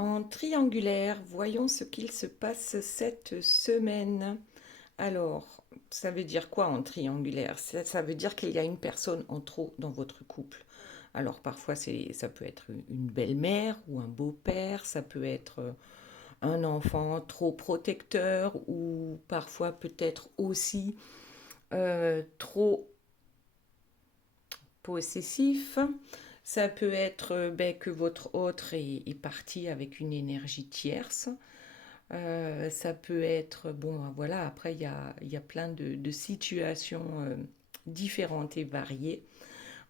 En triangulaire, voyons ce qu'il se passe cette semaine. Alors, ça veut dire quoi en triangulaire? Ça veut dire qu'il y a une personne en trop dans votre couple. Alors parfois ça peut être une belle-mère ou un beau-père, ça peut être un enfant trop protecteur ou parfois peut-être aussi trop possessif. Ça peut être que votre autre est parti avec une énergie tierce. Ça peut être, bon, voilà, après, il y a plein de situations différentes et variées.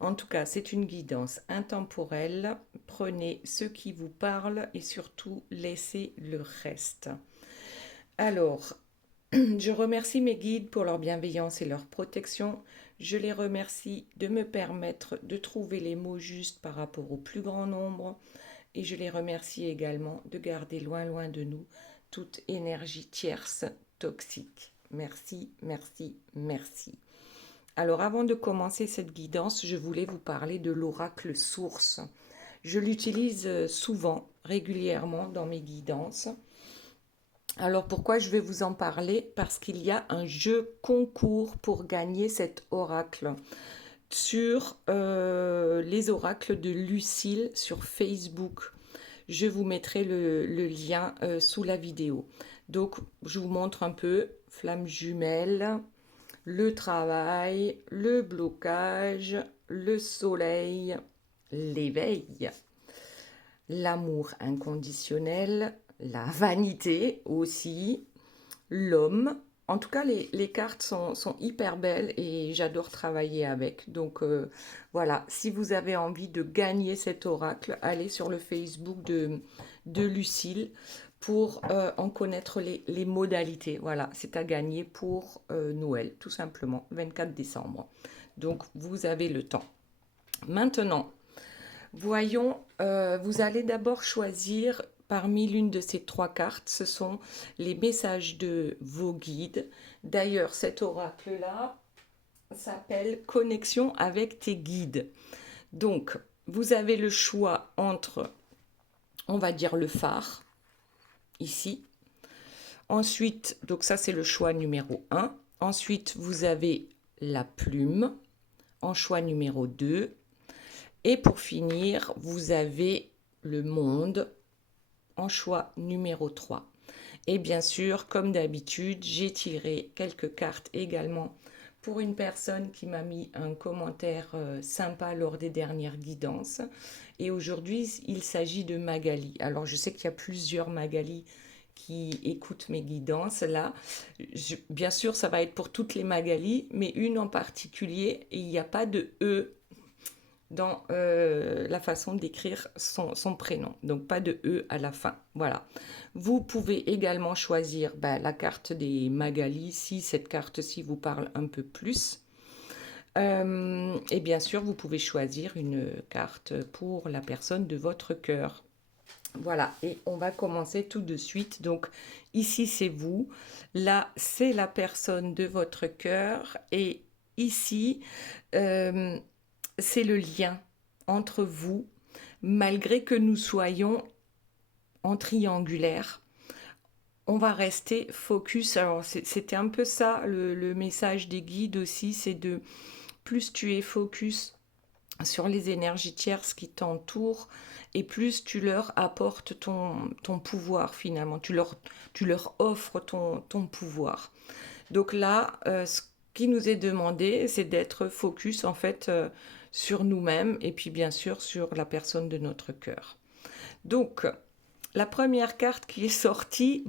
En tout cas, c'est une guidance intemporelle. Prenez ce qui vous parle et surtout laissez le reste. Alors, je remercie mes guides pour leur bienveillance et leur protection. Je les remercie de me permettre de trouver les mots justes par rapport au plus grand nombre. Et je les remercie également de garder loin, loin de nous toute énergie tierce toxique. Merci, merci, merci. Alors avant de commencer cette guidance, je voulais vous parler de l'oracle source. Je l'utilise souvent, régulièrement dans mes guidances. Alors pourquoi je vais vous en parler? Parce qu'il y a un jeu concours pour gagner cet oracle sur les oracles de Lucille sur Facebook. Je vous mettrai le lien sous la vidéo. Donc je vous montre un peu flamme jumelle, le travail, le blocage, le soleil, l'éveil, l'amour inconditionnel, la vanité aussi, l'homme. En tout cas, les cartes sont hyper belles et j'adore travailler avec. Donc voilà, si vous avez envie de gagner cet oracle, allez sur le Facebook de Lucille pour en connaître les modalités. Voilà, c'est à gagner pour Noël, tout simplement, 24 décembre. Donc vous avez le temps. Maintenant, voyons, vous allez d'abord choisir parmi l'une de ces trois cartes. Ce sont les messages de vos guides. D'ailleurs, cet oracle-là s'appelle Connexion avec tes guides. Donc, vous avez le choix entre, on va dire, le phare, ici. Ensuite, donc ça c'est le choix numéro un. Ensuite, vous avez la plume en choix numéro 2. Et pour finir, vous avez le monde en choix numéro 3. Et bien sûr, comme d'habitude, j'ai tiré quelques cartes également pour une personne qui m'a mis un commentaire sympa lors des dernières guidances. Et aujourd'hui, il s'agit de Magali. Alors, je sais qu'il y a plusieurs Magali qui écoutent mes guidances là. Bien sûr, ça va être pour toutes les Magali, mais une en particulier, et il n'y a pas de E dans la façon d'écrire son prénom. Donc pas de E à la fin. Voilà. Vous pouvez également choisir la carte des Magali si cette carte-ci vous parle un peu plus. Et bien sûr, vous pouvez choisir une carte pour la personne de votre cœur. Voilà, et on va commencer tout de suite. Donc ici, c'est vous. Là, c'est la personne de votre cœur. Et ici, c'est le lien entre vous, malgré que nous soyons en triangulaire. On va rester focus. Alors, c'était un peu ça le message des guides aussi, c'est de plus tu es focus sur les énergies tierces qui t'entourent et plus tu leur apportes ton pouvoir finalement. Tu leur offres ton pouvoir. Donc là, ce qui nous est demandé, c'est d'être focus en fait sur nous-mêmes et puis bien sûr sur la personne de notre cœur. Donc, la première carte qui est sortie,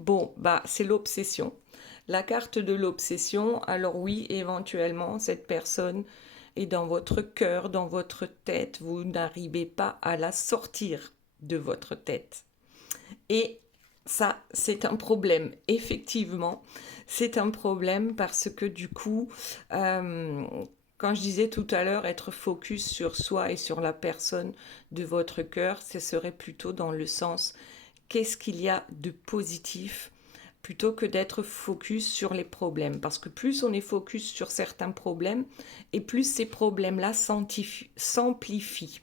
c'est l'obsession. La carte de l'obsession, alors oui, éventuellement, cette personne est dans votre cœur, dans votre tête, vous n'arrivez pas à la sortir de votre tête. Et ça, c'est un problème. Effectivement, c'est un problème parce que du coup, quand je disais tout à l'heure, être focus sur soi et sur la personne de votre cœur, ce serait plutôt dans le sens qu'est-ce qu'il y a de positif plutôt que d'être focus sur les problèmes. Parce que plus on est focus sur certains problèmes, et plus ces problèmes-là s'amplifient.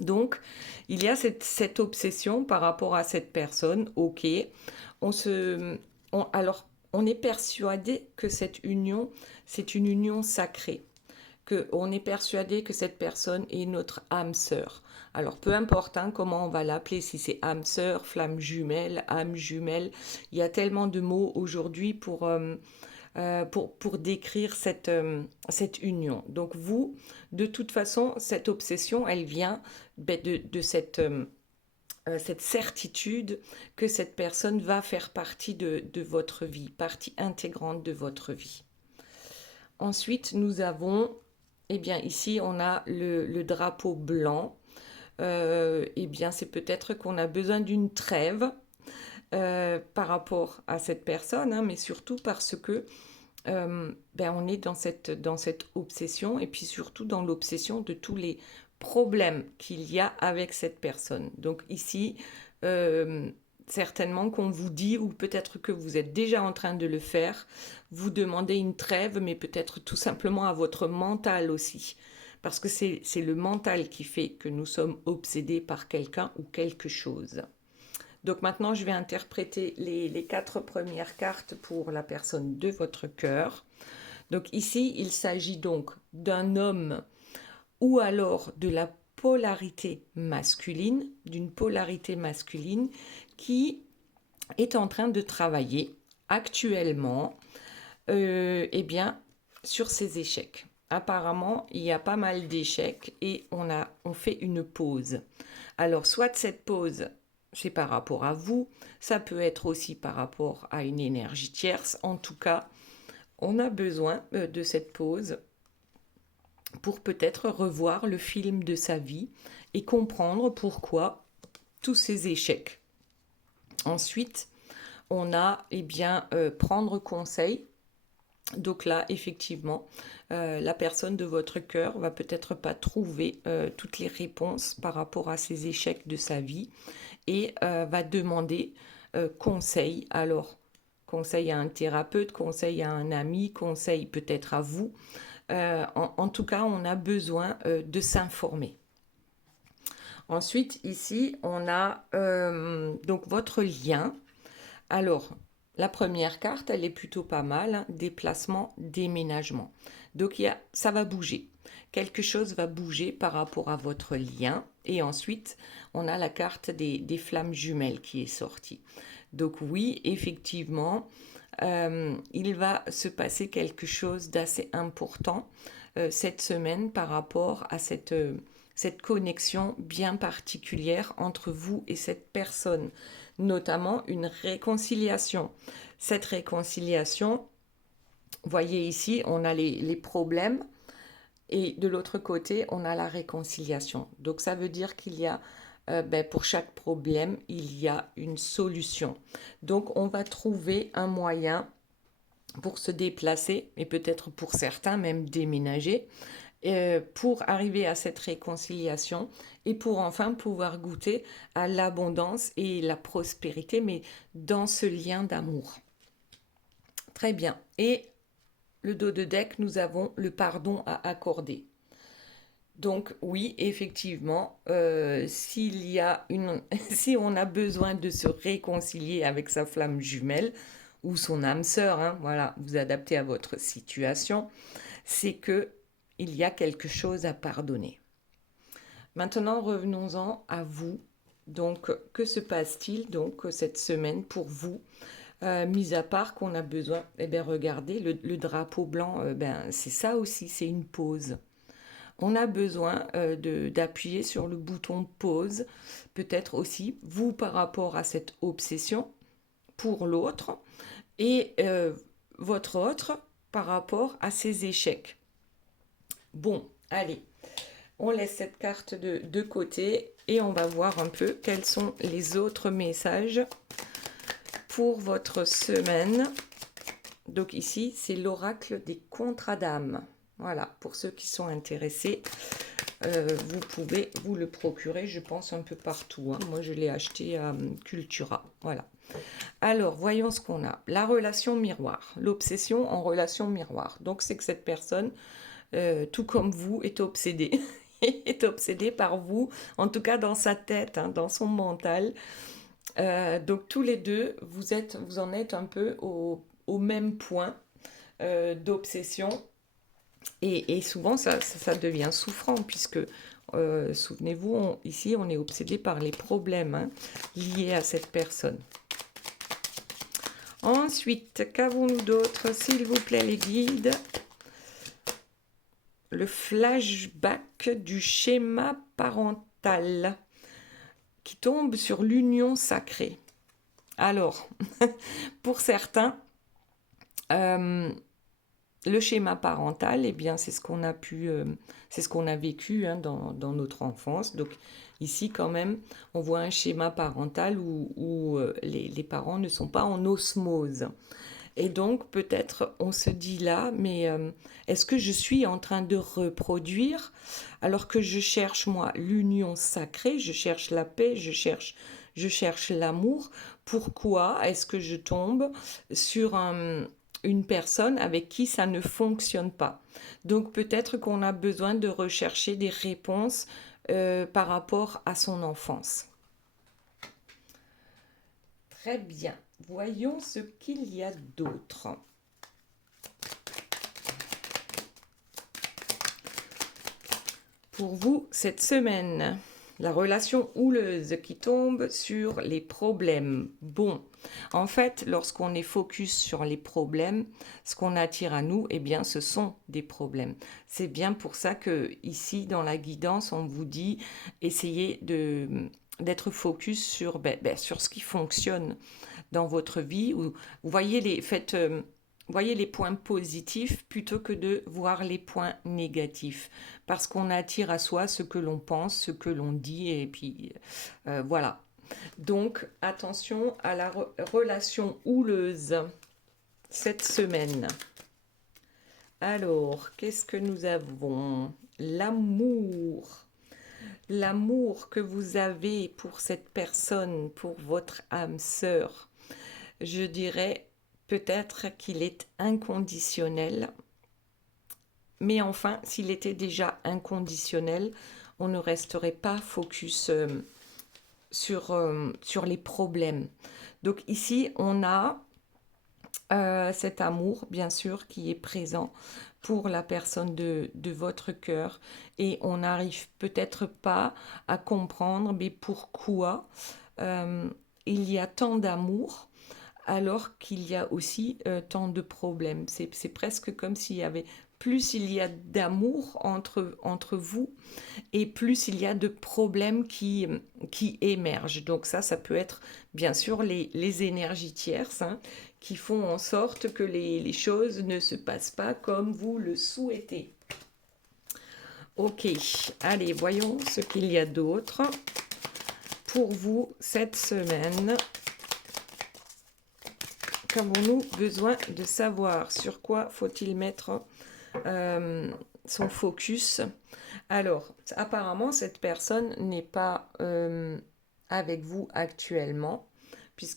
Donc, il y a cette obsession par rapport à cette personne. Ok, alors, on est persuadé que cette union, c'est une union sacrée. On est persuadé que cette personne est notre âme sœur. Alors, peu importe hein, comment on va l'appeler, si c'est âme sœur, flamme jumelle, âme jumelle, il y a tellement de mots aujourd'hui pour décrire cette union. Donc vous, de toute façon, cette obsession, elle vient de cette certitude que cette personne va faire partie de votre vie, partie intégrante de votre vie. Ensuite, nous avons, eh bien ici, on a le drapeau blanc. Eh bien, c'est peut-être qu'on a besoin d'une trêve par rapport à cette personne, hein, mais surtout parce que on est dans cette obsession et puis surtout dans l'obsession de tous les problèmes qu'il y a avec cette personne. Donc ici, euh, certainement qu'on vous dit, ou peut-être que vous êtes déjà en train de le faire, vous demandez une trêve, mais peut-être tout simplement à votre mental aussi. Parce que c'est le mental qui fait que nous sommes obsédés par quelqu'un ou quelque chose. Donc maintenant, je vais interpréter les 4 premières cartes pour la personne de votre cœur. Donc ici, il s'agit donc d'un homme ou alors de la polarité masculine, d'une polarité masculine qui est en train de travailler actuellement eh bien, sur ses échecs. Apparemment, il y a pas mal d'échecs et on fait une pause. Alors, soit cette pause, c'est par rapport à vous, ça peut être aussi par rapport à une énergie tierce. En tout cas, on a besoin de cette pause pour peut-être revoir le film de sa vie et comprendre pourquoi tous ces échecs. Ensuite, on a prendre conseil. Donc là, effectivement, la personne de votre cœur va peut-être pas trouver toutes les réponses par rapport à ces échecs de sa vie et va demander conseil. Alors, conseil à un thérapeute, conseil à un ami, conseil peut-être à vous. En tout cas, on a besoin de s'informer. Ensuite, ici, on a donc votre lien. Alors, la première carte, elle est plutôt pas mal, hein, déplacement, déménagement. Donc, ça va bouger. Quelque chose va bouger par rapport à votre lien. Et ensuite, on a la carte des flammes jumelles qui est sortie. Donc oui, effectivement, il va se passer quelque chose d'assez important cette semaine par rapport à cette connexion bien particulière entre vous et cette personne, notamment une réconciliation. Cette réconciliation, voyez ici, on a les problèmes et de l'autre côté, on a la réconciliation. Donc ça veut dire qu'il y a, pour chaque problème, il y a une solution. Donc on va trouver un moyen pour se déplacer et peut-être pour certains même déménager pour arriver à cette réconciliation et pour enfin pouvoir goûter à l'abondance et la prospérité, mais dans ce lien d'amour. Très bien. Et le dos de deck, nous avons le pardon à accorder. Donc oui, effectivement, si on a besoin de se réconcilier avec sa flamme jumelle ou son âme sœur, hein, voilà, vous adaptez à votre situation, c'est que il y a quelque chose à pardonner. Maintenant, revenons-en à vous. Donc, que se passe-t-il donc cette semaine pour vous, mis à part qu'on a besoin, eh bien, regardez, le drapeau blanc, c'est ça aussi, c'est une pause. On a besoin d'appuyer sur le bouton pause, peut-être aussi vous par rapport à cette obsession pour l'autre et votre autre par rapport à ses échecs. Bon, allez, on laisse cette carte de côté et on va voir un peu quels sont les autres messages pour votre semaine. Donc ici, c'est l'oracle des contrats d'âme. Voilà, pour ceux qui sont intéressés, vous pouvez vous le procurer, je pense, un peu partout. Hein. Moi, je l'ai acheté à Cultura. Voilà. Alors, voyons ce qu'on a. La relation miroir, l'obsession en relation miroir. Donc, c'est que cette personne, tout comme vous, est obsédée. est obsédé par vous, en tout cas dans sa tête, hein, dans son mental. Donc tous les deux, vous en êtes un peu au même point d'obsession. Et souvent, ça devient souffrant, puisque, souvenez-vous, ici, on est obsédé par les problèmes, hein, liés à cette personne. Ensuite, qu'avons-nous d'autre, s'il vous plaît, les guides? Le flashback du schéma parental qui tombe sur l'union sacrée. Alors, pour certains, euh, le schéma parental, eh bien, c'est ce qu'on a c'est ce qu'on a vécu, hein, dans notre enfance. Donc ici, quand même, on voit un schéma parental où les parents ne sont pas en osmose. Et donc, peut-être, on se dit là, mais est-ce que je suis en train de reproduire alors que je cherche, moi, l'union sacrée, je cherche la paix, je cherche l'amour. Pourquoi est-ce que je tombe sur une personne avec qui ça ne fonctionne pas? Donc, peut-être qu'on a besoin de rechercher des réponses par rapport à son enfance. Très bien. Voyons ce qu'il y a d'autre. Pour vous, cette semaine, la relation houleuse qui tombe sur les problèmes. Bon, en fait, lorsqu'on est focus sur les problèmes, ce qu'on attire à nous, eh bien, ce sont des problèmes. C'est bien pour ça que ici, dans la guidance, on vous dit, essayez d'être focus sur, sur ce qui fonctionne dans votre vie. Vous voyez voyez les points positifs plutôt que de voir les points négatifs. Parce qu'on attire à soi ce que l'on pense, ce que l'on dit, et puis voilà. Donc attention à la relation houleuse cette semaine. Alors, qu'est-ce que nous avons? L'amour. L'amour que vous avez pour cette personne, pour votre âme sœur. Je dirais peut-être qu'il est inconditionnel, mais enfin, s'il était déjà inconditionnel, on ne resterait pas focus sur les problèmes. Donc ici, on a cet amour, bien sûr, qui est présent pour la personne de votre cœur, et on n'arrive peut-être pas à comprendre, mais pourquoi il y a tant d'amour alors qu'il y a aussi tant de problèmes. C'est presque comme s'il y avait plus il y a d'amour entre vous, et plus il y a de problèmes qui émergent. Donc ça peut être bien sûr les énergies tierces, hein, qui font en sorte que les choses ne se passent pas comme vous le souhaitez. Ok, allez, voyons ce qu'il y a d'autre pour vous cette semaine. Qu'avons-nous besoin de savoir? Sur quoi faut-il mettre son focus? Alors, apparemment, cette personne n'est pas avec vous actuellement,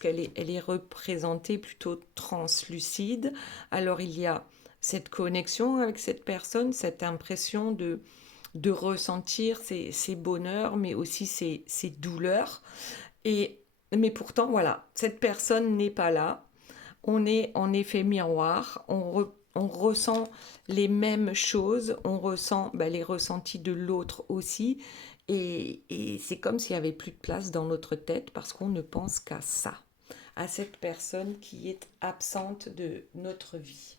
elle est représentée plutôt translucide. Alors, il y a cette connexion avec cette personne, cette impression de ressentir ses bonheurs, mais aussi ses douleurs. Mais pourtant, voilà, cette personne n'est pas là. On est en effet miroir, on ressent les mêmes choses, on ressent les ressentis de l'autre aussi, et c'est comme s'il n'y avait plus de place dans notre tête parce qu'on ne pense qu'à ça, à cette personne qui est absente de notre vie.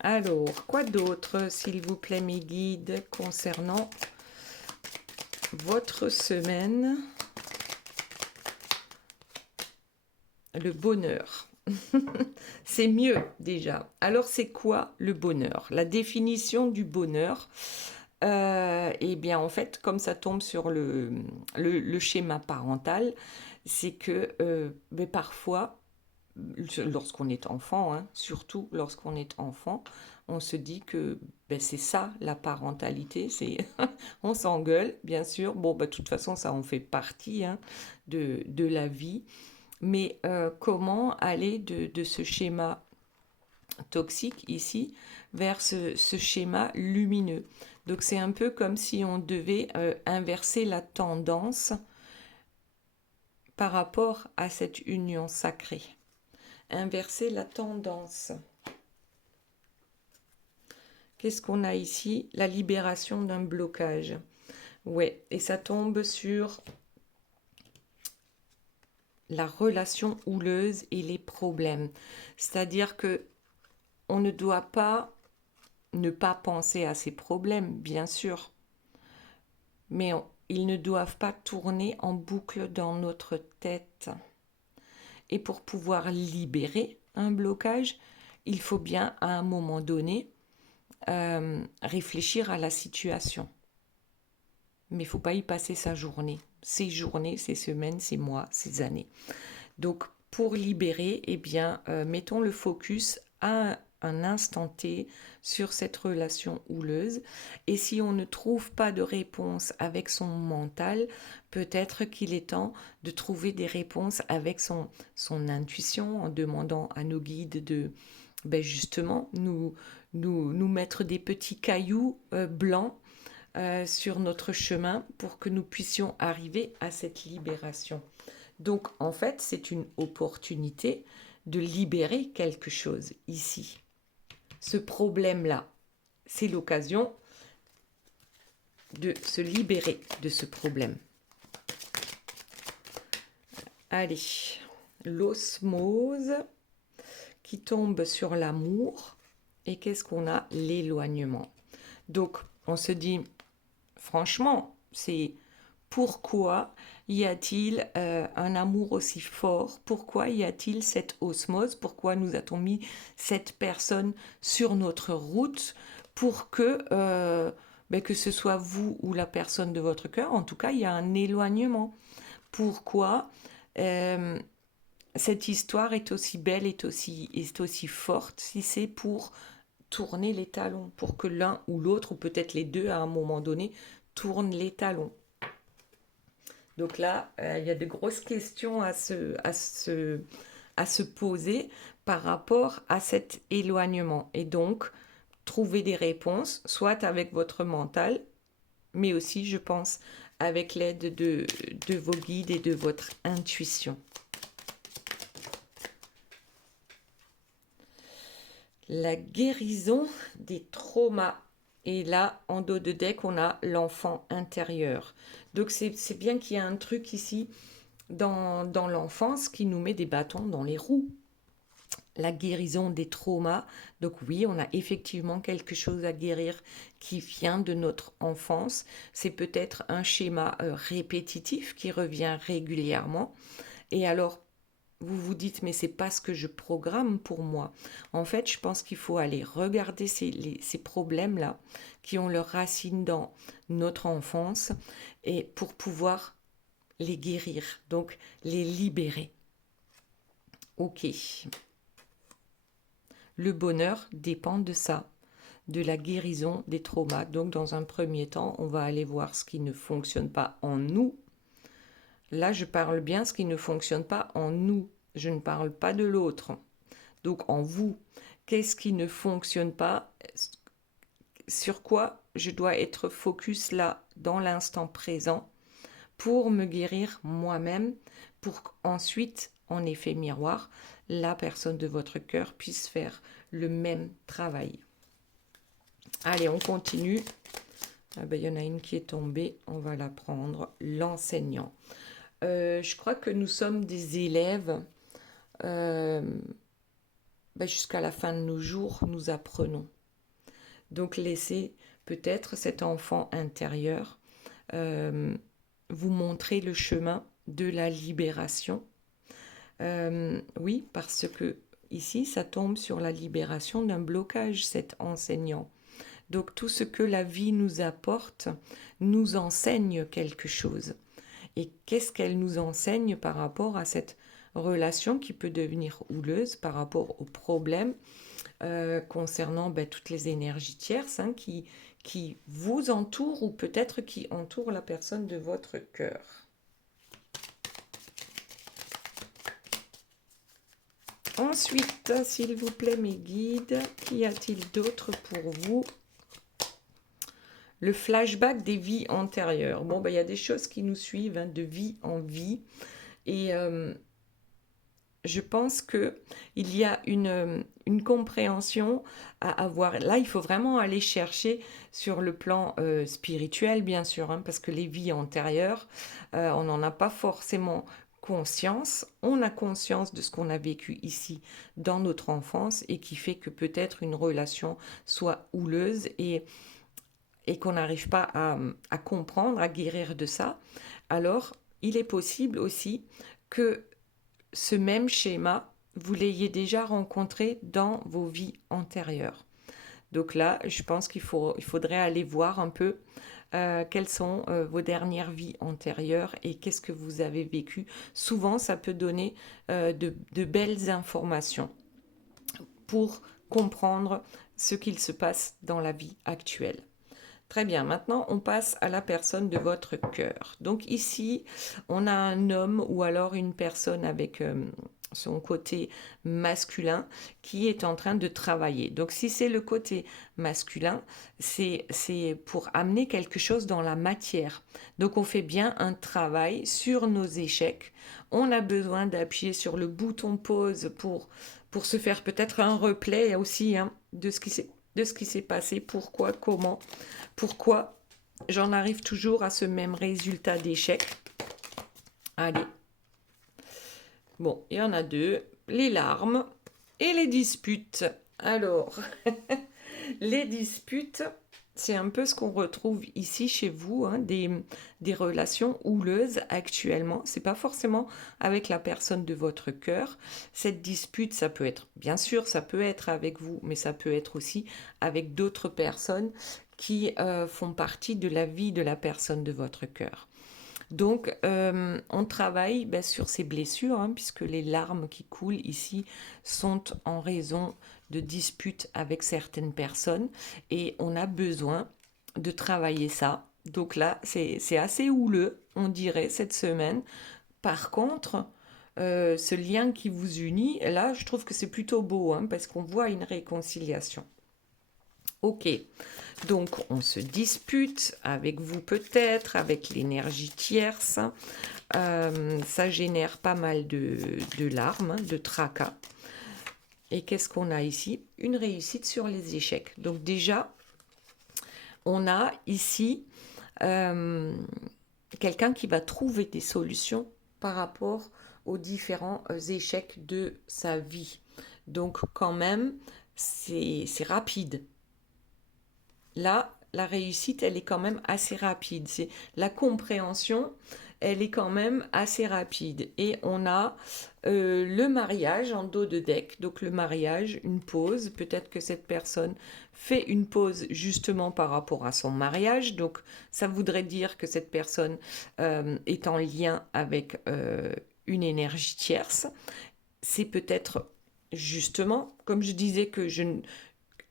Alors, quoi d'autre, s'il vous plaît, mes guides, concernant votre semaine? Le bonheur. C'est mieux déjà. Alors c'est quoi le bonheur? La définition du bonheur, eh bien en fait, comme ça tombe sur le schéma parental, c'est que parfois, lorsqu'on est enfant, hein, surtout lorsqu'on est enfant, on se dit que c'est ça la parentalité, on s'engueule, bien sûr. Bon, de toute façon, ça en fait partie, hein, de la vie. Mais comment aller de ce schéma toxique ici vers ce schéma lumineux. Donc c'est un peu comme si on devait inverser la tendance par rapport à cette union sacrée. Inverser la tendance. Qu'est-ce qu'on a ici? La libération d'un blocage. Ouais, et ça tombe sur la relation houleuse et les problèmes. C'est-à-dire que on ne doit pas ne pas penser à ces problèmes, bien sûr, mais ils ne doivent pas tourner en boucle dans notre tête. Et pour pouvoir libérer un blocage, il faut bien à un moment donné réfléchir à la situation. Mais il ne faut pas y passer sa journée, ses journées, ses semaines, ses mois, ses années. Donc pour libérer, eh bien, mettons le focus à un instant T sur cette relation houleuse. Et si on ne trouve pas de réponse avec son mental, peut-être qu'il est temps de trouver des réponses avec son intuition, en demandant à nos guides de justement nous mettre des petits cailloux blancs sur notre chemin pour que nous puissions arriver à cette libération. Donc en fait, c'est une opportunité de libérer quelque chose ici. Ce problème-là, c'est l'occasion de se libérer de ce problème. Allez, l'osmose qui tombe sur l'amour. Et qu'est-ce qu'on a? L'éloignement. Donc on se dit, franchement, c'est pourquoi y a-t-il un amour aussi fort? Pourquoi y a-t-il cette osmose? Pourquoi nous a-t-on mis cette personne sur notre route pour que ce soit vous ou la personne de votre cœur? En tout cas, il y a un éloignement. Pourquoi cette histoire est aussi belle, est aussi forte, si c'est pour tourner les talons, pour que l'un ou l'autre, ou peut-être les deux à un moment donné, tournent les talons. Donc là, il y a de grosses questions à se poser par rapport à cet éloignement. Et donc, trouver des réponses, soit avec votre mental, mais aussi, je pense, avec l'aide de vos guides et de votre intuition. La guérison des traumas. Et là, en dos de deck, on a l'enfant intérieur. Donc c'est bien qu'il y a un truc ici dans l'enfance qui nous met des bâtons dans les roues. La guérison des traumas. Donc oui, on a effectivement quelque chose à guérir qui vient de notre enfance. C'est peut-être un schéma répétitif qui revient régulièrement. Et alors, vous vous dites, mais c'est pas ce que je programme pour moi. En fait, je pense qu'il faut aller regarder ces problèmes-là qui ont leurs racines dans notre enfance et pour pouvoir les guérir, donc les libérer. Ok. Le bonheur dépend de ça, de la guérison des traumas. Donc, dans un premier temps, on va aller voir ce qui ne fonctionne pas en nous. Là, je parle bien ce qui ne fonctionne pas en nous. Je ne parle pas de l'autre. Donc en vous, qu'est-ce qui ne fonctionne pas? Sur quoi je dois être focus là, dans l'instant présent, pour me guérir moi-même, pour qu'ensuite, en effet miroir, la personne de votre cœur puisse faire le même travail. Allez, on continue. Ah ben, y en a une qui est tombée, on va la prendre. L'enseignant. Je crois que nous sommes des élèves. Jusqu'à la fin de nos jours, nous apprenons. Donc laissez peut-être cet enfant intérieur vous montrer le chemin de la libération. Oui, parce que ici, ça tombe sur la libération d'un blocage, cet enseignant. Donc tout ce que la vie nous apporte nous enseigne quelque chose. Et qu'est-ce qu'elle nous enseigne par rapport à cette relation qui peut devenir houleuse, par rapport aux problèmes concernant toutes les énergies tierces qui vous entourent ou peut-être qui entourent la personne de votre cœur. Ensuite, s'il vous plaît, mes guides, qu'y a-t-il d'autre pour vous? Le flashback des vies antérieures. Bon, il y a des choses qui nous suivent, hein, de vie en vie. Et je pense qu'il y a une compréhension à avoir. Là, il faut vraiment aller chercher sur le plan spirituel, bien sûr, hein, parce que les vies antérieures, on n'en a pas forcément conscience. On a conscience de ce qu'on a vécu ici dans notre enfance et qui fait que peut-être une relation soit houleuse et qu'on n'arrive pas à comprendre, à guérir de ça. Alors, il est possible aussi que ce même schéma, vous l'ayez déjà rencontré dans vos vies antérieures. Donc là, je pense qu'il faudrait aller voir un peu quelles sont vos dernières vies antérieures et qu'est-ce que vous avez vécu. Souvent, ça peut donner de belles informations pour comprendre ce qu'il se passe dans la vie actuelle. Très bien, maintenant on passe à la personne de votre cœur. Donc ici, on a un homme ou alors une personne avec son côté masculin qui est en train de travailler. Donc si c'est le côté masculin, c'est pour amener quelque chose dans la matière. Donc on fait bien un travail sur nos échecs. On a besoin d'appuyer sur le bouton pause pour se faire peut-être un replay aussi, hein, de ce qui s'est passé, pourquoi, comment. Pourquoi j'en arrive toujours à ce même résultat d'échec? Allez. Bon, il y en a deux. Les larmes et les disputes. Alors, les disputes, c'est un peu ce qu'on retrouve ici chez vous, hein, des relations houleuses actuellement. C'est pas forcément avec la personne de votre cœur. Cette dispute, ça peut être, bien sûr, ça peut être avec vous, mais ça peut être aussi avec d'autres personnes qui font partie de la vie de la personne de votre cœur. Donc, on travaille sur ces blessures, hein, puisque les larmes qui coulent ici sont en raison de disputes avec certaines personnes et on a besoin de travailler ça. Donc là, c'est assez houleux, on dirait, cette semaine. Par contre, ce lien qui vous unit, là, je trouve que c'est plutôt beau, hein, parce qu'on voit une réconciliation. Ok, donc on se dispute avec vous peut-être, avec l'énergie tierce. Ça génère pas mal de larmes, hein, de tracas. Et qu'est-ce qu'on a ici? Une réussite sur les échecs. Donc déjà, on a ici quelqu'un qui va trouver des solutions par rapport aux différents échecs de sa vie. Donc quand même, c'est rapide. Là, la réussite, elle est quand même assez rapide. C'est la compréhension, elle est quand même assez rapide. Et on a le mariage en dos de deck. Donc le mariage, une pause. Peut-être que cette personne fait une pause justement par rapport à son mariage. Donc ça voudrait dire que cette personne est en lien avec une énergie tierce. C'est peut-être justement, comme je disais que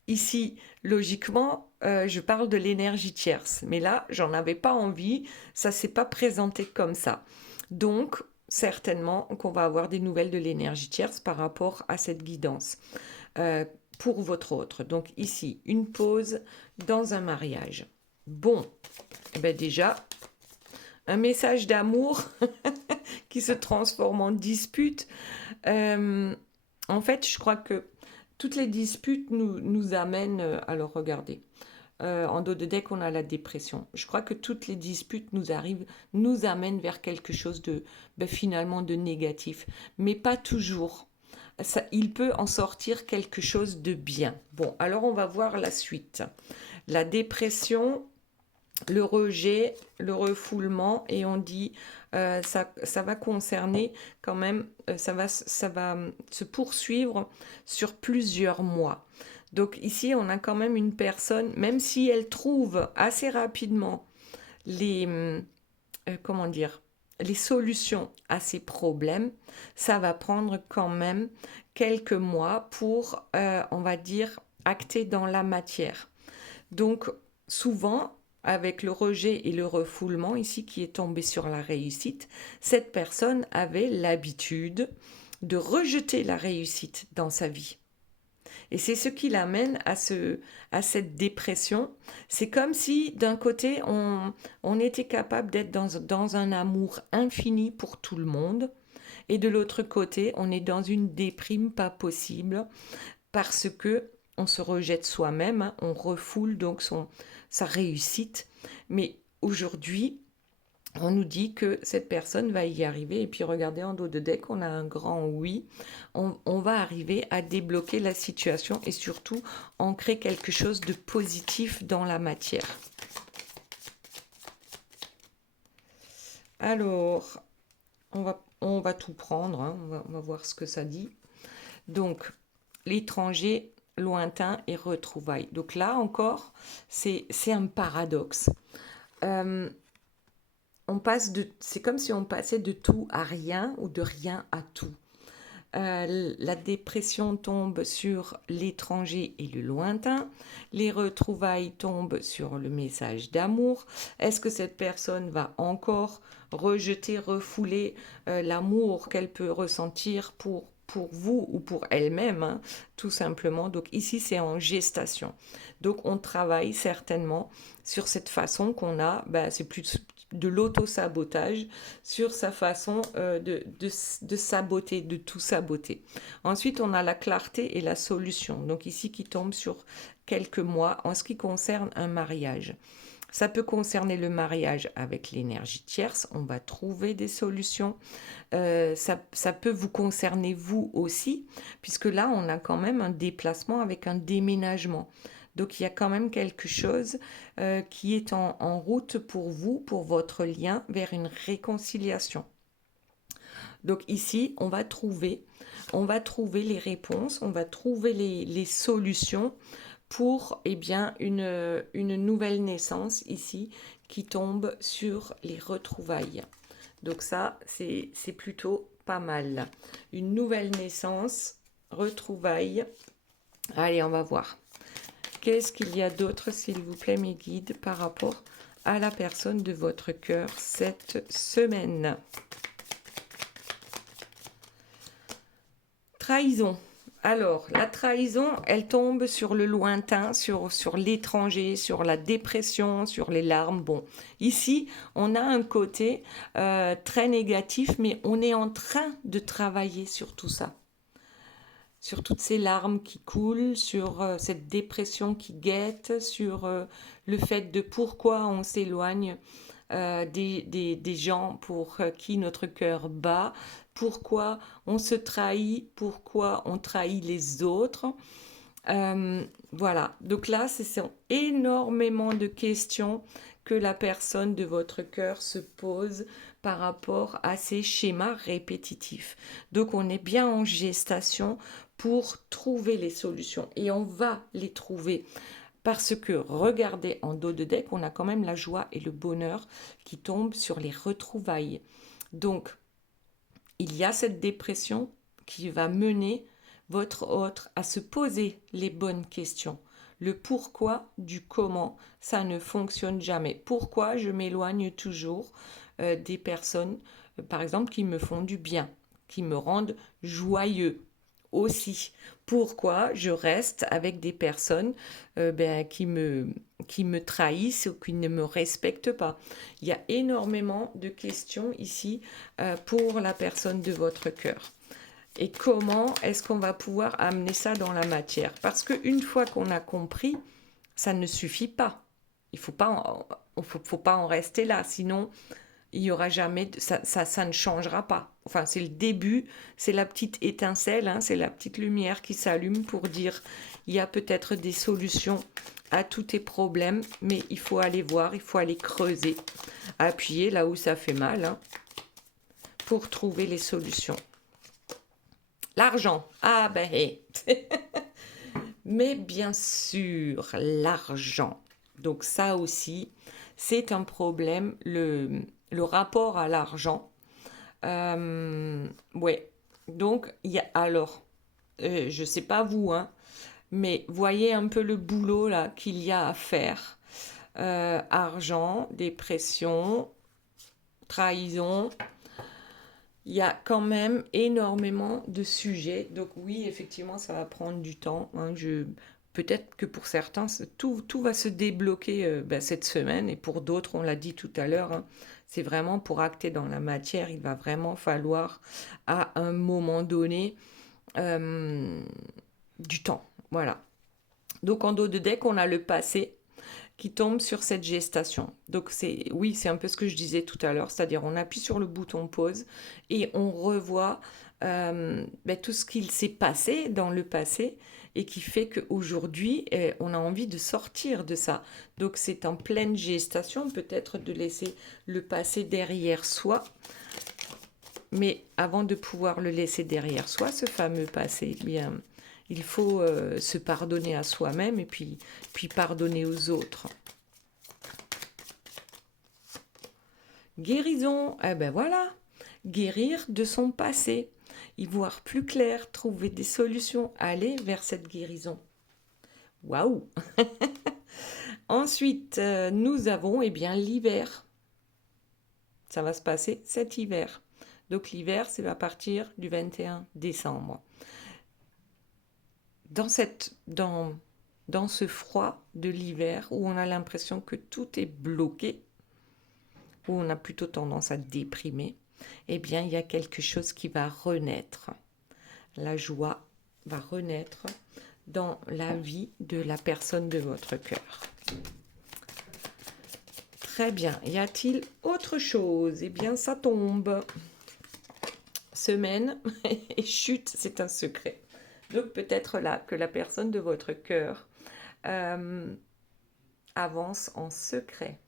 ici, logiquement, je parle de l'énergie tierce. Mais là, j'en avais pas envie. Ça s'est pas présenté comme ça. Donc, certainement qu'on va avoir des nouvelles de l'énergie tierce par rapport à cette guidance pour votre autre. Donc ici, une pause dans un mariage. Bon, déjà, un message d'amour qui se transforme en dispute. En fait, je crois que toutes les disputes nous amènent... alors regardez, en dos de deck, on a la dépression. Je crois que toutes les disputes nous amènent vers quelque chose de finalement de négatif. Mais pas toujours. Ça, il peut en sortir quelque chose de bien. Bon, alors on va voir la suite. La dépression, le rejet, le refoulement, et on dit ça va concerner quand même, ça va se poursuivre sur plusieurs mois. Donc ici, on a quand même une personne, même si elle trouve assez rapidement comment dire, les solutions à ces problèmes, ça va prendre quand même quelques mois pour, on va dire, acter dans la matière. Donc souvent, avec le rejet et le refoulement ici qui est tombé sur la réussite, cette personne avait l'habitude de rejeter la réussite dans sa vie. Et c'est ce qui l'amène à cette dépression. C'est comme si d'un côté, on était capable d'être dans un amour infini pour tout le monde, et de l'autre côté, on est dans une déprime pas possible parce que on se rejette soi-même, hein, on refoule donc sa réussite. Mais aujourd'hui, on nous dit que cette personne va y arriver. Et puis regardez en dos de deck, on a un grand oui. On va arriver à débloquer la situation et surtout ancrer quelque chose de positif dans la matière. Alors, on va tout prendre, hein, on va voir ce que ça dit. Donc, l'étranger, lointain et retrouvailles. Donc là encore, c'est un paradoxe. C'est comme si on passait de tout à rien ou de rien à tout. La dépression tombe sur l'étranger et le lointain. Les retrouvailles tombent sur le message d'amour. Est-ce que cette personne va encore rejeter, refouler l'amour qu'elle peut ressentir pour vous ou pour elle-même, hein, tout simplement. Donc ici, c'est en gestation. Donc on travaille certainement sur cette façon qu'on a, c'est plus de l'auto-sabotage, sur sa façon de saboter, de tout saboter. Ensuite, on a la clarté et la solution. Donc ici, qui tombe sur quelques mois en ce qui concerne un mariage. Ça peut concerner le mariage avec l'énergie tierce, on va trouver des solutions. Ça peut vous concerner vous aussi, puisque là, on a quand même un déplacement avec un déménagement. Donc, il y a quand même quelque chose qui est en route pour vous, pour votre lien vers une réconciliation. Donc ici, on va trouver les réponses, on va trouver les solutions pour une nouvelle naissance ici qui tombe sur les retrouvailles. Donc ça, c'est plutôt pas mal. Une nouvelle naissance, retrouvailles. Allez, on va voir. Qu'est-ce qu'il y a d'autre, s'il vous plaît, mes guides, par rapport à la personne de votre cœur cette semaine? Trahison. Alors, la trahison, elle tombe sur le lointain, sur l'étranger, sur la dépression, sur les larmes. Bon, ici, on a un côté très négatif, mais on est en train de travailler sur tout ça. Sur toutes ces larmes qui coulent, sur cette dépression qui guette, sur le fait de pourquoi on s'éloigne des gens pour qui notre cœur bat, pourquoi on se trahit, pourquoi on trahit les autres. Voilà, donc là, ce sont énormément de questions que la personne de votre cœur se pose par rapport à ces schémas répétitifs. Donc on est bien en gestation pour trouver les solutions et on va les trouver. Parce que, regardez, en dos de deck, on a quand même la joie et le bonheur qui tombent sur les retrouvailles. Donc, il y a cette dépression qui va mener votre autre à se poser les bonnes questions. Le pourquoi du comment, ça ne fonctionne jamais. Pourquoi je m'éloigne toujours des personnes, par exemple, qui me font du bien, qui me rendent joyeux aussi. Pourquoi je reste avec des personnes qui me trahissent ou qui ne me respectent pas. Il y a énormément de questions ici pour la personne de votre cœur. Et comment est-ce qu'on va pouvoir amener ça dans la matière? Parce qu'une fois qu'on a compris, ça ne suffit pas. Il faut pas en rester là, sinon il y aura jamais, ça ne changera pas. Enfin, c'est le début, c'est la petite étincelle, hein, c'est la petite lumière qui s'allume pour dire il y a peut-être des solutions à tous tes problèmes, mais il faut aller voir, il faut aller creuser, appuyer là où ça fait mal, hein, pour trouver les solutions. L'argent, ah ben hey. Mais bien sûr, l'argent. Donc ça aussi, c'est un problème, le rapport à l'argent. Ouais. Donc, il y a alors, je sais pas vous, hein, mais voyez un peu le boulot là qu'il y a à faire. Argent, dépression, trahison. il y a quand même énormément de sujets. Donc oui, effectivement, ça va prendre du temps, hein. Peut-être que pour certains, tout va se débloquer cette semaine. Et pour d'autres, on l'a dit tout à l'heure, hein, c'est vraiment pour acter dans la matière. Il va vraiment falloir, à un moment donné, euh, du temps. Voilà. Donc en dos de deck, on a le passé qui tombe sur cette gestation. Donc oui, c'est un peu ce que je disais tout à l'heure, c'est-à-dire on appuie sur le bouton pause et on revoit tout ce qu'il s'est passé dans le passé et qui fait qu'aujourd'hui, on a envie de sortir de ça. Donc c'est en pleine gestation, peut-être de laisser le passé derrière soi. Mais avant de pouvoir le laisser derrière soi, ce fameux passé, eh bien, il faut se pardonner à soi-même et puis pardonner aux autres. Guérison, eh ben voilà, guérir de son passé, y voir plus clair, trouver des solutions, aller vers cette guérison. Waouh. Ensuite, nous avons bien l'hiver. Ça va se passer cet hiver. Donc l'hiver, c'est à partir du 21 décembre. Dans ce froid de l'hiver où on a l'impression que tout est bloqué, où on a plutôt tendance à déprimer, eh bien, il y a quelque chose qui va renaître. La joie va renaître dans la vie de la personne de votre cœur. Très bien. Y a-t-il autre chose? Eh bien, ça tombe. Semaine et chute, c'est un secret. Donc, peut-être là que la personne de votre cœur avance en secret.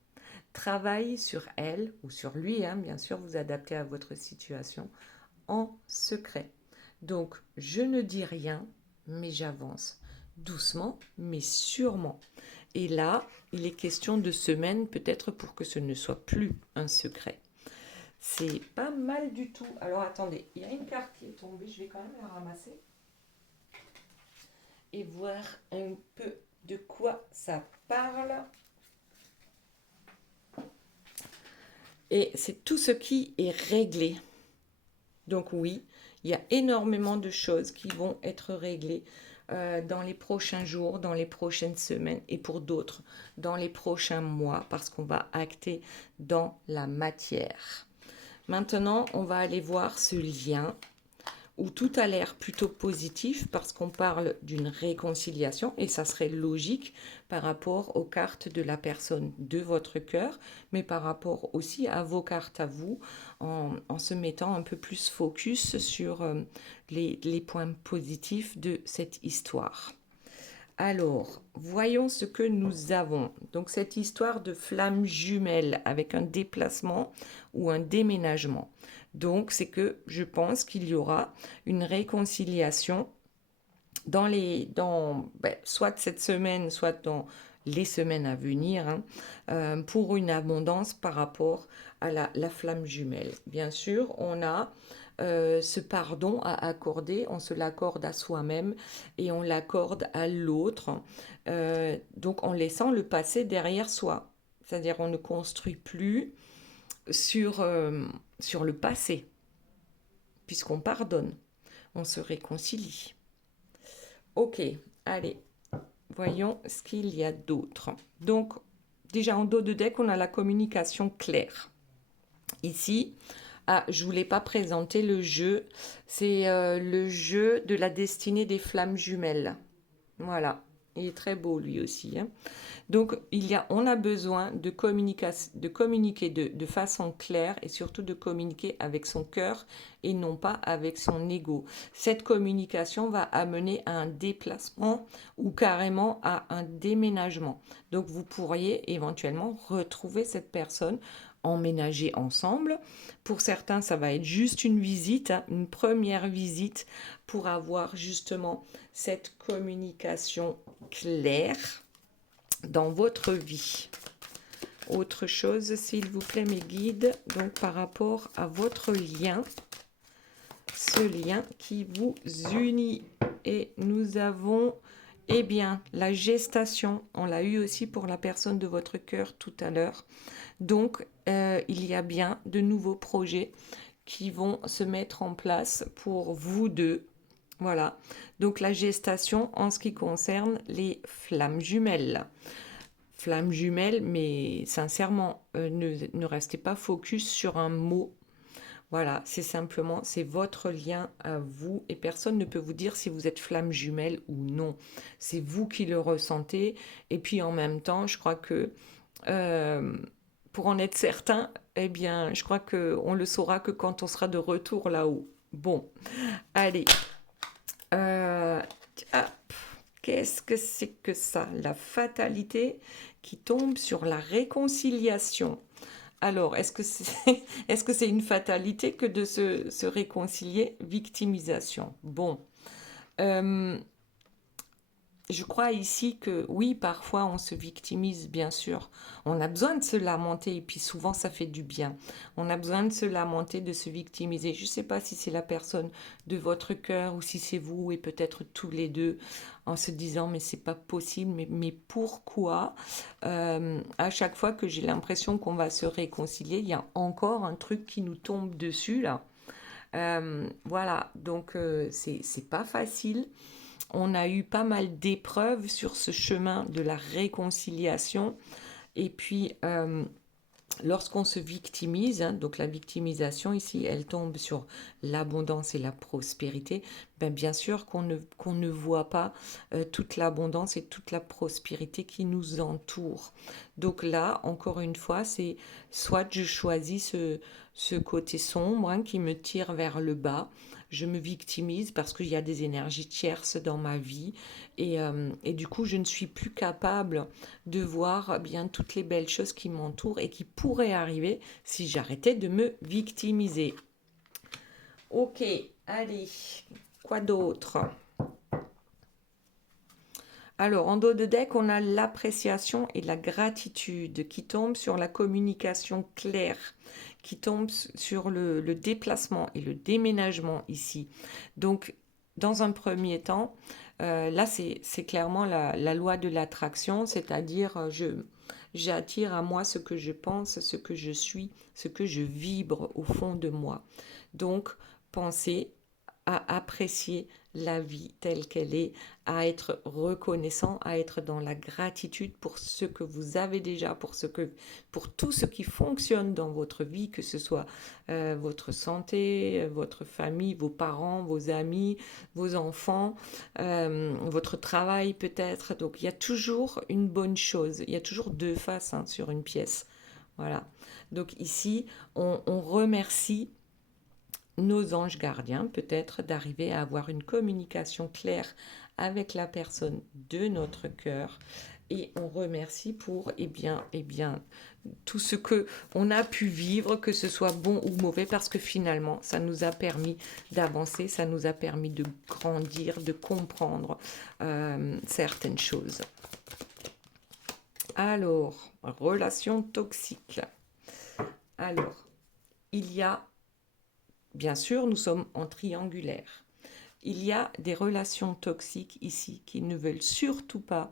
Travaille sur elle ou sur lui, hein, bien sûr, vous adaptez à votre situation, en secret. Donc, je ne dis rien, mais j'avance doucement, mais sûrement. Et là, il est question de semaines, peut-être pour que ce ne soit plus un secret. C'est pas mal du tout. Alors, attendez, il y a une carte qui est tombée, je vais quand même la ramasser et voir un peu de quoi ça parle. Et c'est tout ce qui est réglé. Donc oui, il y a énormément de choses qui vont être réglées dans les prochains jours, dans les prochaines semaines et pour d'autres dans les prochains mois parce qu'on va acter dans la matière. Maintenant, on va aller voir ce lien où tout a l'air plutôt positif parce qu'on parle d'une réconciliation et ça serait logique par rapport aux cartes de la personne de votre cœur, mais par rapport aussi à vos cartes à vous, en se mettant un peu plus focus sur les points positifs de cette histoire. Alors, voyons ce que nous avons. Donc, cette histoire de flamme jumelle avec un déplacement ou un déménagement. Donc, c'est que je pense qu'il y aura une réconciliation soit cette semaine, soit dans les semaines à venir, hein, pour une abondance par rapport à la flamme jumelle. Bien sûr, on a ce pardon à accorder, on se l'accorde à soi-même et on l'accorde à l'autre, donc en laissant le passé derrière soi. C'est-à-dire on ne construit plus sur le passé, puisqu'on pardonne, on se réconcilie. Ok, allez, voyons ce qu'il y a d'autre. Donc, déjà en dos de deck, on a la communication claire. Ici, je ne voulais pas présenter le jeu. C'est le jeu de la destinée des flammes jumelles. Voilà, il est très beau lui aussi, hein. Donc, on a besoin de communiquer de façon claire et surtout de communiquer avec son cœur et non pas avec son ego. Cette communication va amener à un déplacement ou carrément à un déménagement. Donc, vous pourriez éventuellement retrouver cette personne, emménager ensemble. Pour certains, ça va être juste une visite, hein, une première visite pour avoir justement cette communication claire dans votre vie. Autre chose, s'il vous plaît, mes guides, donc par rapport à votre lien, ce lien qui vous unit. Et nous avons, la gestation, on l'a eu aussi pour la personne de votre cœur tout à l'heure. Donc, il y a bien de nouveaux projets qui vont se mettre en place pour vous deux. Voilà. Donc la gestation en ce qui concerne les flammes jumelles. Flammes jumelles, mais sincèrement, ne restez pas focus sur un mot. Voilà, c'est simplement, c'est votre lien à vous et personne ne peut vous dire si vous êtes flamme jumelle ou non. C'est vous qui le ressentez. Et puis en même temps, je crois que euh, pour en être certain, eh bien, je crois qu'on le saura que quand on sera de retour là-haut. Bon, allez. Euh, hop. Qu'est-ce que c'est que ça? La fatalité qui tombe sur la réconciliation. Alors, est-ce que c'est une fatalité que de se réconcilier? Victimisation. Bon. Euh, je crois ici que oui, parfois on se victimise, bien sûr. On a besoin de se lamenter et puis souvent ça fait du bien. On a besoin de se lamenter, de se victimiser. Je ne sais pas si c'est la personne de votre cœur ou si c'est vous et peut-être tous les deux en se disant mais c'est pas possible, mais pourquoi à chaque fois que j'ai l'impression qu'on va se réconcilier, il y a encore un truc qui nous tombe dessus là. Voilà, donc c'est pas facile. On a eu pas mal d'épreuves sur ce chemin de la réconciliation. Et puis, lorsqu'on se victimise, hein, donc la victimisation ici, elle tombe sur l'abondance et la prospérité, ben bien sûr qu'on ne voit pas toute l'abondance et toute la prospérité qui nous entoure. Donc là, encore une fois, c'est soit je choisis ce côté sombre hein, qui me tire vers le bas, je me victimise parce qu'il y a des énergies tierces dans ma vie et du coup je ne suis plus capable de voir bien toutes les belles choses qui m'entourent et qui pourraient arriver si j'arrêtais de me victimiser. Ok, allez, quoi d'autre? Alors, en dos de deck, on a l'appréciation et la gratitude qui tombent sur la communication claire, qui tombent sur le déplacement et le déménagement ici. Donc, dans un premier temps, là, c'est clairement la loi de l'attraction, c'est-à-dire j'attire à moi ce que je pense, ce que je suis, ce que je vibre au fond de moi. Donc, pensez à apprécier la vie telle qu'elle est, à être reconnaissant, à être dans la gratitude pour ce que vous avez déjà, pour tout ce qui fonctionne dans votre vie, que ce soit votre santé, votre famille, vos parents, vos amis, vos enfants, votre travail peut-être. Donc il y a toujours une bonne chose, il y a toujours deux faces hein, sur une pièce. Voilà. Donc ici, on remercie nos anges gardiens, peut-être d'arriver à avoir une communication claire avec la personne de notre cœur. Et on remercie pour tout ce que on a pu vivre, que ce soit bon ou mauvais, parce que finalement, ça nous a permis d'avancer, ça nous a permis de grandir, de comprendre certaines choses. Alors, relation toxique. Alors, il y a bien sûr, nous sommes en triangulaire. Il y a des relations toxiques ici qui ne veulent surtout pas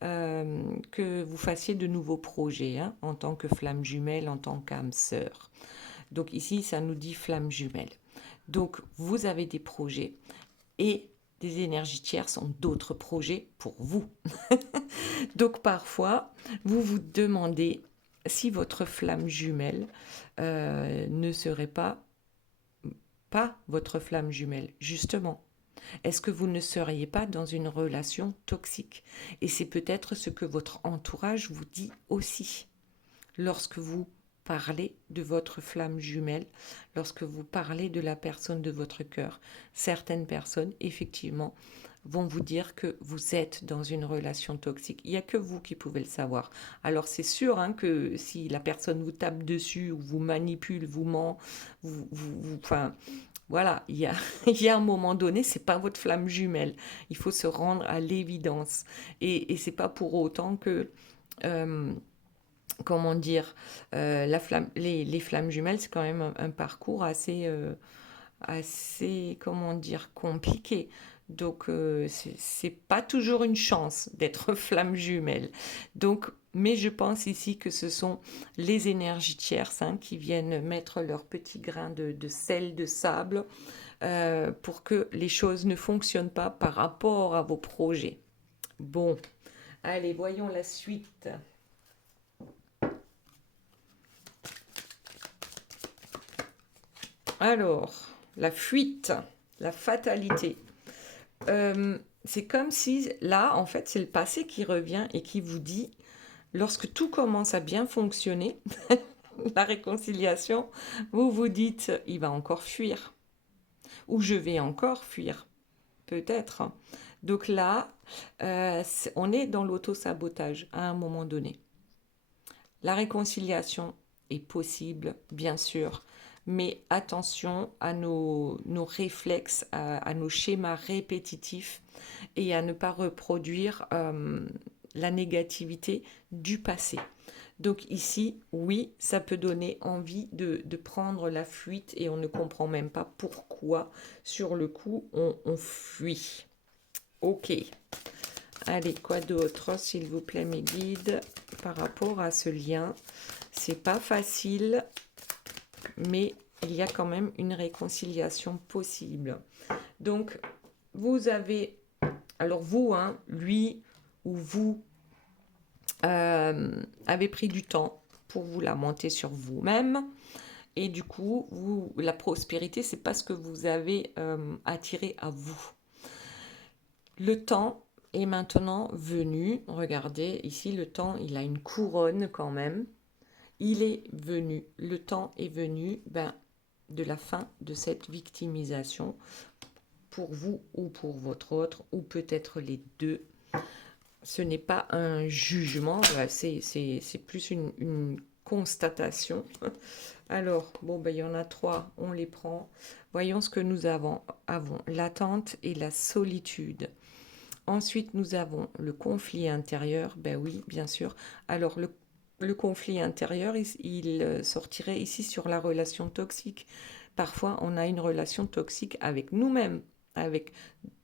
que vous fassiez de nouveaux projets hein, en tant que flamme jumelle, en tant qu'âme sœur. Donc ici, ça nous dit flamme jumelle. Donc vous avez des projets et des énergies tierces ont d'autres projets pour vous. Donc parfois, vous vous demandez si votre flamme jumelle ne serait pas votre flamme jumelle, justement. Est-ce que vous ne seriez pas dans une relation toxique? Et c'est peut-être ce que votre entourage vous dit aussi. Lorsque vous parlez de votre flamme jumelle, lorsque vous parlez de la personne de votre cœur, certaines personnes, effectivement, vont vous dire que vous êtes dans une relation toxique. Il n'y a que vous qui pouvez le savoir. Alors c'est sûr hein, que si la personne vous tape dessus ou vous manipule, vous ment, enfin, voilà, il y a un moment donné, c'est pas votre flamme jumelle. Il faut se rendre à l'évidence. Et c'est pas pour autant que euh, comment dire, les flammes jumelles, c'est quand même un parcours assez, comment dire, compliqué. Donc, c'est pas toujours une chance d'être flamme jumelle. Donc, Mais je pense ici que ce sont les énergies tierces hein, qui viennent mettre leur petit grain de sel, de sable, pour que les choses ne fonctionnent pas par rapport à vos projets. Bon, allez, voyons la suite. Alors, la fuite, la fatalité. C'est comme si, là, en fait, c'est le passé qui revient et qui vous dit, lorsque tout commence à bien fonctionner, la réconciliation, vous vous dites, il va encore fuir. Ou je vais encore fuir, peut-être. Donc là, on est dans l'auto-sabotage à un moment donné. La réconciliation est possible, bien sûr, mais attention à nos réflexes, à nos schémas répétitifs et à ne pas reproduire la négativité du passé. Donc ici, oui, ça peut donner envie de prendre la fuite et on ne comprend même pas pourquoi, sur le coup, on fuit. Ok. Allez, quoi d'autre, s'il vous plaît, mes guides, par rapport à ce lien. C'est pas facile, mais il y a quand même une réconciliation possible. Donc, vous avez, alors vous, hein, lui ou vous, avez pris du temps pour vous lamenter sur vous-même. Et du coup, la prospérité, c'est pas ce que vous avez attiré à vous. Le temps est maintenant venu. Regardez, ici, le temps, il a une couronne quand même. Il est venu. Le temps est venu de la fin de cette victimisation pour vous ou pour votre autre, ou peut-être les deux. Ce n'est pas un jugement, c'est plus une constatation. Alors, bon, il y en a 3, on les prend. Voyons ce que nous avons. L'attente et la solitude. Ensuite, nous avons le conflit intérieur. Ben oui, bien sûr. Alors, le conflit intérieur, il sortirait ici sur la relation toxique. Parfois, on a une relation toxique avec nous-mêmes.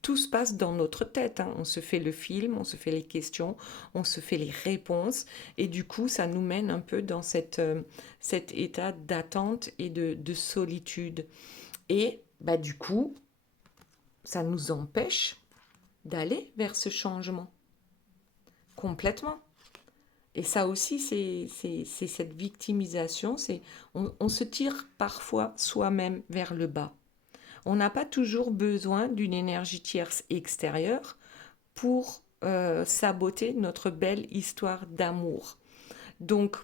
Tout se passe dans notre tête. Hein. On se fait le film, on se fait les questions, on se fait les réponses. Et du coup, ça nous mène un peu dans cet état d'attente et de solitude. Et du coup, ça nous empêche d'aller vers ce changement. Complètement. Et ça aussi, c'est cette victimisation. On se tire parfois soi-même vers le bas. On n'a pas toujours besoin d'une énergie tierce extérieure pour saboter notre belle histoire d'amour. Donc,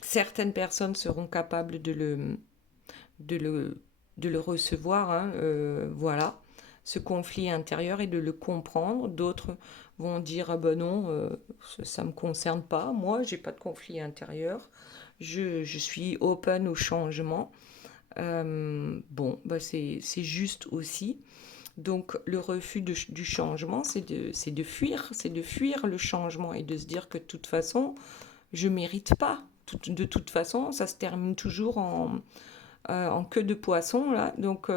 certaines personnes seront capables de le recevoir, hein, voilà, ce conflit intérieur et de le comprendre. D'autres vont dire ah ben non, ça ne me concerne pas, moi j'ai pas de conflit intérieur, je suis open au changement. C'est juste aussi. Donc le refus du changement, c'est de fuir le changement et de se dire que de toute façon, je mérite pas. De toute façon, ça se termine toujours en queue de poisson là. Donc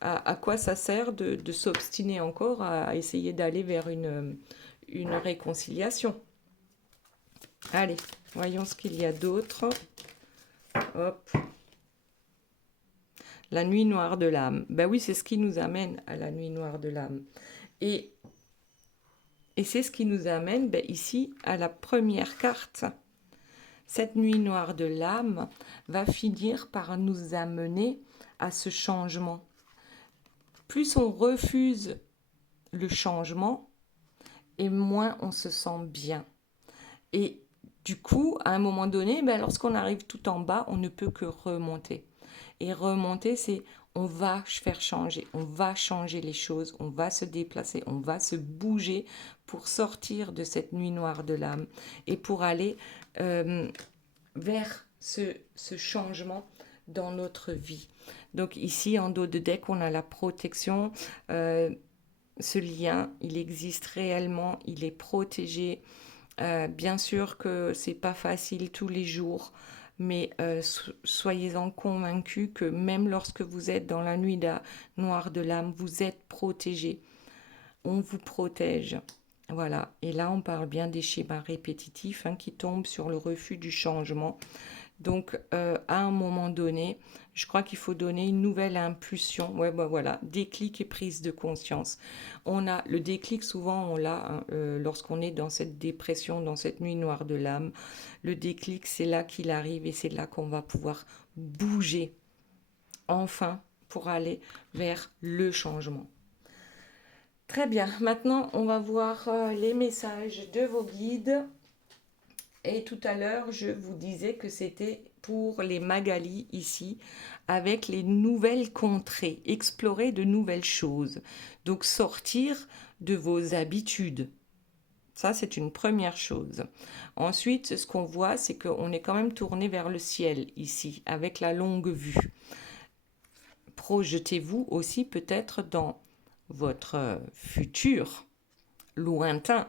à quoi ça sert de s'obstiner encore à essayer d'aller vers une réconciliation? Allez, voyons ce qu'il y a d'autre. Hop. La nuit noire de l'âme. Ben oui, c'est ce qui nous amène à la nuit noire de l'âme. Et c'est ce qui nous amène ici à la première carte. Cette nuit noire de l'âme va finir par nous amener à ce changement. Plus on refuse le changement, et moins on se sent bien. Et du coup, à un moment donné, lorsqu'on arrive tout en bas, on ne peut que remonter. Et remonter, c'est on va faire changer, on va changer les choses, on va se déplacer, on va se bouger pour sortir de cette nuit noire de l'âme et pour aller vers ce changement dans notre vie. Donc ici, en dos de deck, on a la protection. Ce lien, il existe réellement, il est protégé. Bien sûr que c'est pas facile tous les jours, mais soyez-en convaincus que même lorsque vous êtes dans la nuit noire de l'âme, vous êtes protégé. On vous protège. Voilà, et là on parle bien des schémas répétitifs qui tombent sur le refus du changement. Donc à un moment donné, je crois qu'il faut donner une nouvelle impulsion. Ouais, bah voilà, déclic et prise de conscience. On a le déclic, souvent on l'a lorsqu'on est dans cette dépression, dans cette nuit noire de l'âme. Le déclic, c'est là qu'il arrive et c'est là qu'on va pouvoir bouger enfin pour aller vers le changement. Très bien, maintenant on va voir les messages de vos guides. Et tout à l'heure, je vous disais que c'était pour les Magali ici, avec les nouvelles contrées, explorer de nouvelles choses. Donc sortir de vos habitudes. Ça, c'est une première chose. Ensuite, ce qu'on voit, c'est qu'on est quand même tourné vers le ciel ici, avec la longue vue. Projetez-vous aussi peut-être dans votre futur lointain.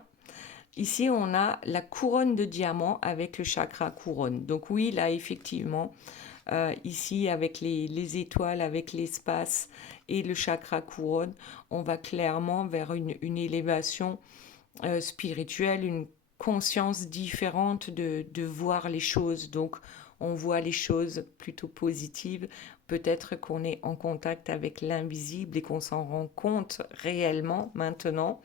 Ici, on a la couronne de diamant avec le chakra couronne. Donc oui, là, effectivement, ici, avec les étoiles, avec l'espace et le chakra couronne, on va clairement vers une élévation spirituelle, une conscience différente de voir les choses. Donc, on voit les choses plutôt positives. Peut-être qu'on est en contact avec l'invisible et qu'on s'en rend compte réellement maintenant.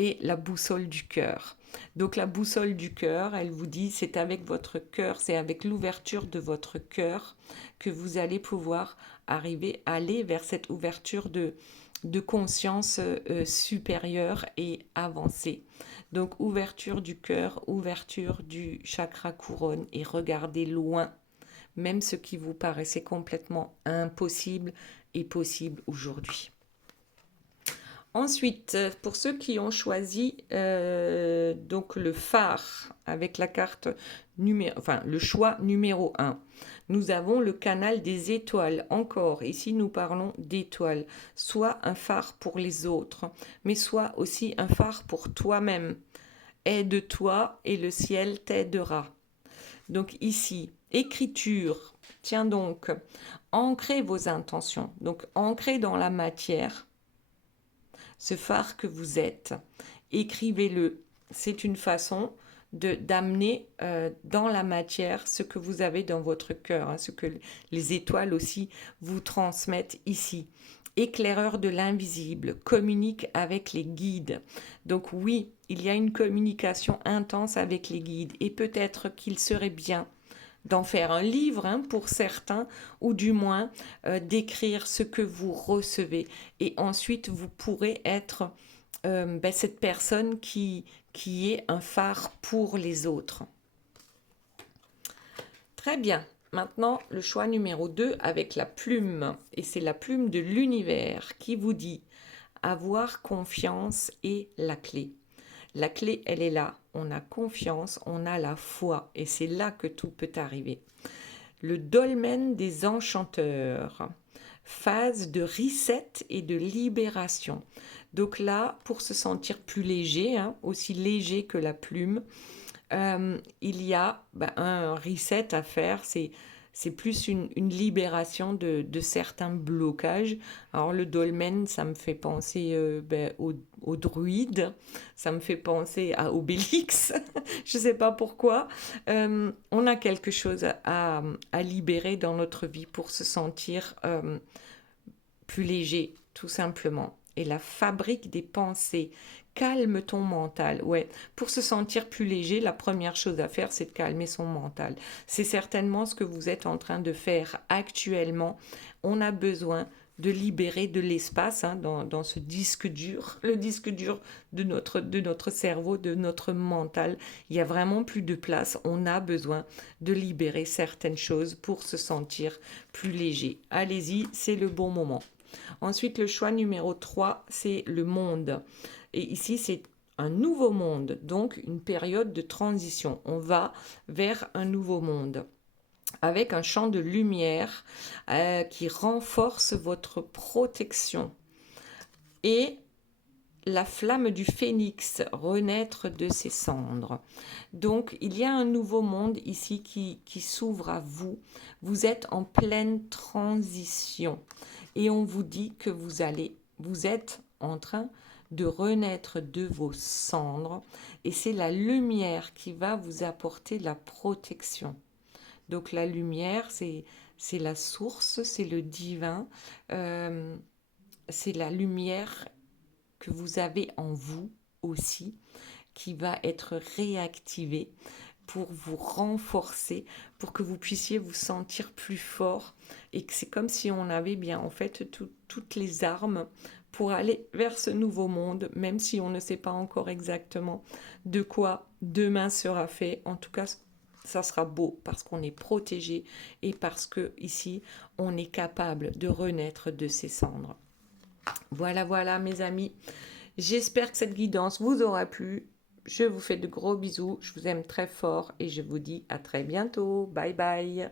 Et la boussole du cœur. Donc la boussole du cœur, elle vous dit, c'est avec votre cœur, c'est avec l'ouverture de votre cœur que vous allez pouvoir aller vers cette ouverture de conscience supérieure et avancée. Donc ouverture du cœur, ouverture du chakra couronne et regardez loin, même ce qui vous paraissait complètement impossible est possible aujourd'hui. Ensuite, pour ceux qui ont choisi donc le phare avec la carte le choix numéro 1, nous avons le canal des étoiles. Encore, ici nous parlons d'étoiles, soit un phare pour les autres, mais soit aussi un phare pour toi-même. Aide-toi et le ciel t'aidera. Donc ici, écriture, tiens donc, ancrez vos intentions, donc ancrez dans la matière ce phare que vous êtes. Écrivez-le. C'est une façon d'amener dans la matière ce que vous avez dans votre cœur, ce que les étoiles aussi vous transmettent ici. Éclaireur de l'invisible, communique avec les guides. Donc oui, il y a une communication intense avec les guides et peut-être qu'il serait bien d'en faire un livre pour certains, ou du moins d'écrire ce que vous recevez. Et ensuite, vous pourrez être cette personne qui est un phare pour les autres. Très bien. Maintenant, le choix numéro 2 avec la plume. Et c'est la plume de l'univers qui vous dit avoir confiance est la clé. La clé, elle est là. On a confiance, on a la foi. Et c'est là que tout peut arriver. Le dolmen des enchanteurs. Phase de reset et de libération. Donc là, pour se sentir plus léger, aussi léger que la plume, il y a un reset à faire. C'est plus une libération de certains blocages. Alors le dolmen, ça me fait penser aux druides, ça me fait penser à Obélix, je ne sais pas pourquoi. On a quelque chose à libérer dans notre vie pour se sentir plus léger, tout simplement. Et la fabrique des pensées, calme ton mental. Ouais, pour se sentir plus léger, la première chose à faire, c'est de calmer son mental. C'est certainement ce que vous êtes en train de faire actuellement. On a besoin de libérer de l'espace dans ce disque dur, le disque dur de notre cerveau, de notre mental. Il y a vraiment plus de place. On a besoin de libérer certaines choses pour se sentir plus léger. Allez-y, c'est le bon moment. Ensuite, le choix numéro 3, c'est le monde. Et ici, c'est un nouveau monde, donc une période de transition. On va vers un nouveau monde avec un champ de lumière qui renforce votre protection. Et la flamme du phénix, renaître de ses cendres. Donc, il y a un nouveau monde ici qui s'ouvre à vous. Vous êtes en pleine transition. Et on vous dit que vous êtes en train de renaître de vos cendres et c'est la lumière qui va vous apporter la protection. Donc la lumière, c'est la source, c'est le divin, euh, c'est la lumière que vous avez en vous aussi qui va être réactivée pour vous renforcer, pour que vous puissiez vous sentir plus fort et que c'est comme si on avait bien en fait toutes les armes pour aller vers ce nouveau monde, même si on ne sait pas encore exactement de quoi demain sera fait. En tout cas, ça sera beau parce qu'on est protégé et parce que ici, on est capable de renaître de ses cendres. Voilà, voilà, mes amis. J'espère que cette guidance vous aura plu. Je vous fais de gros bisous, je vous aime très fort et je vous dis à très bientôt. Bye bye.